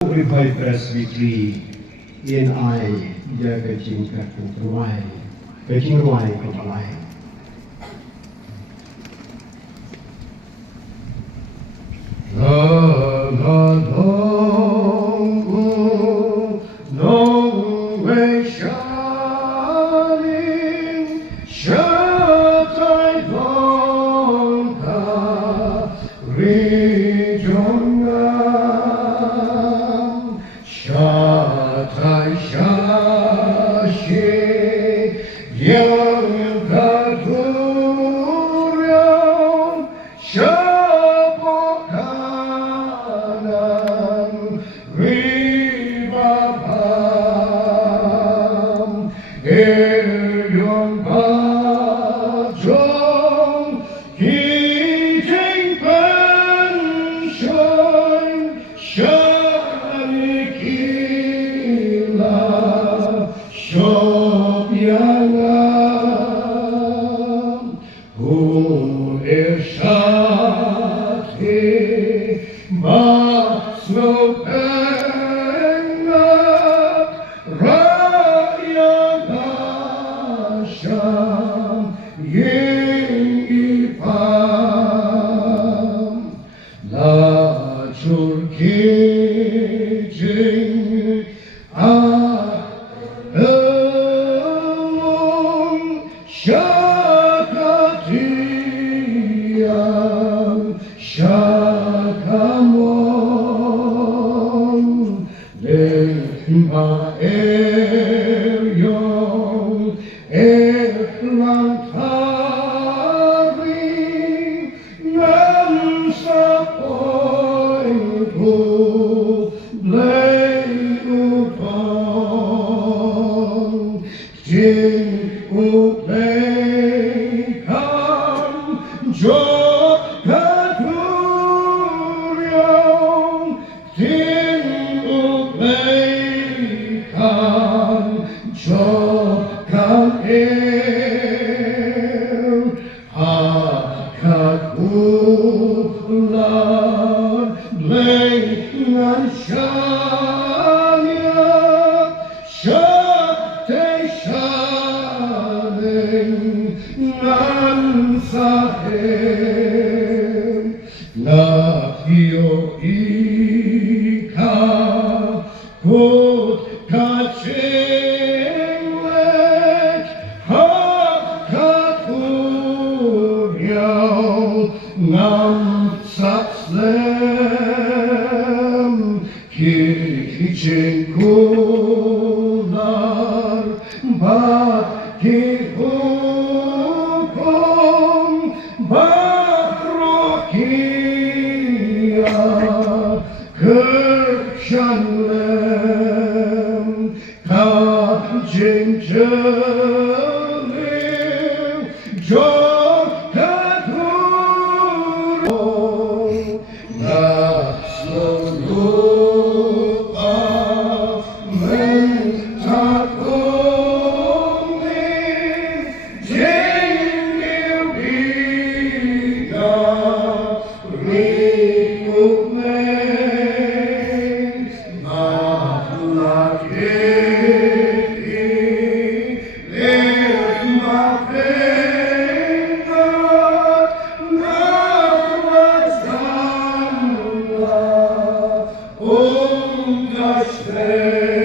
Glorified presbytery in I jaga jingrwai, jingrwai kepalai. La la long long way shining, shatai long region, shatai shashi yang khadduh shapokanan ribabam elyon bajong kijing pension shanikila shobyanam hu eshati maslopengat rayagasham yingipam lajur kijing alung syakatiyam syakamon lima eryong eklantari nam sapoy bu blay utong jing uplekan jok khadduh jing uplekan jok kapor khadduh lengan syanya syate syaring ngan sahem lahio ika put kacing lek khadduh ngam sakslem kijing kular bat kihukum bakrokia kerjanlem kajing jelim jok khadduh naslulupa mentakuni jingrwai rikumen mahlakiti lemafengat nawazanla ungashten